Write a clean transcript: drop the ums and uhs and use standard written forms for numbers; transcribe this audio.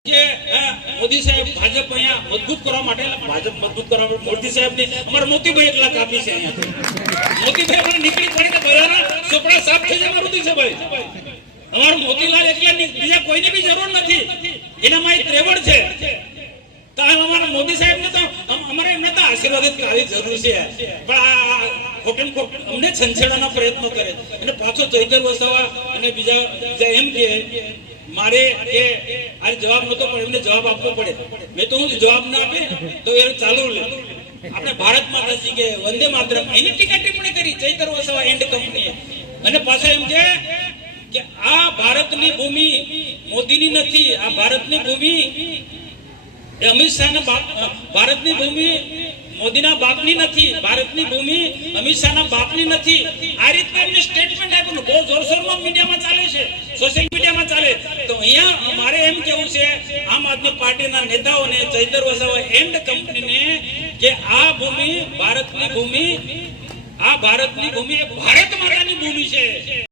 मोदी साहेब भाजप અહીંયા મજબૂત કરવા માટે ભાજપ મજબૂત કરવા માટે મોદી સાહેબને અમાર મોતીભાઈ એકલા કાપી છે અહીંયા મોતીભાઈ પણ નીકળી પડી તો બરાબર ચોપડા સાફ થઈ જાય મોદી સાહેબ અમાર મોતીલાલ એકલા ની બીજા કોઈની બી જરૂર નથી એનામાં એક ત્રેવડ છે તો અમાર મોદી સાહેબને તો અમારે એમને તો આશીર્વાદિત કરવાની જરૂર છે પણ આ ખોટન ખોટ અમને છંછેડાના પ્રયત્નો કરે અને પાછો ચૈતર વસાવા અને બીજા એમ કે મારે એ આ જવાબ નતો પણ એમને જવાબ આપવો પડે મેં તો હું જવાબ ના આપે તો એ ચાલુ લે આપણે ભારત માતાજી કે વંદે માતરમ એની ટીકા ટિપ્પણી કરી ચૈતર વસાવા એન્ડ કંપનીએ અને પાછા એમ કે આ ભારતની ભૂમિ મોદીની નથી આ ભારતની ભૂમિ અમિત શાહના બાપ ભારતની ભૂમિ મોદીના બાપની નથી ભારતની ભૂમિ અમિત શાહના બાપની નથી આ રીતના એમને સ્ટેટમેન્ટ આપ્યું બહુ જોરશોરમાં મીડિયામાં ચાલે છે સોશિયલ મીડિયામાં ચાલે તો અહીંયા મારે એમ કેવું છે આમ આદમી પાર્ટીના નેતાઓને ચૈતર વસાવા એન્ડ કંપનીને કે આ ભૂમિ ભારતની ભૂમિ એ ભારત માતાની ભૂમિ છે।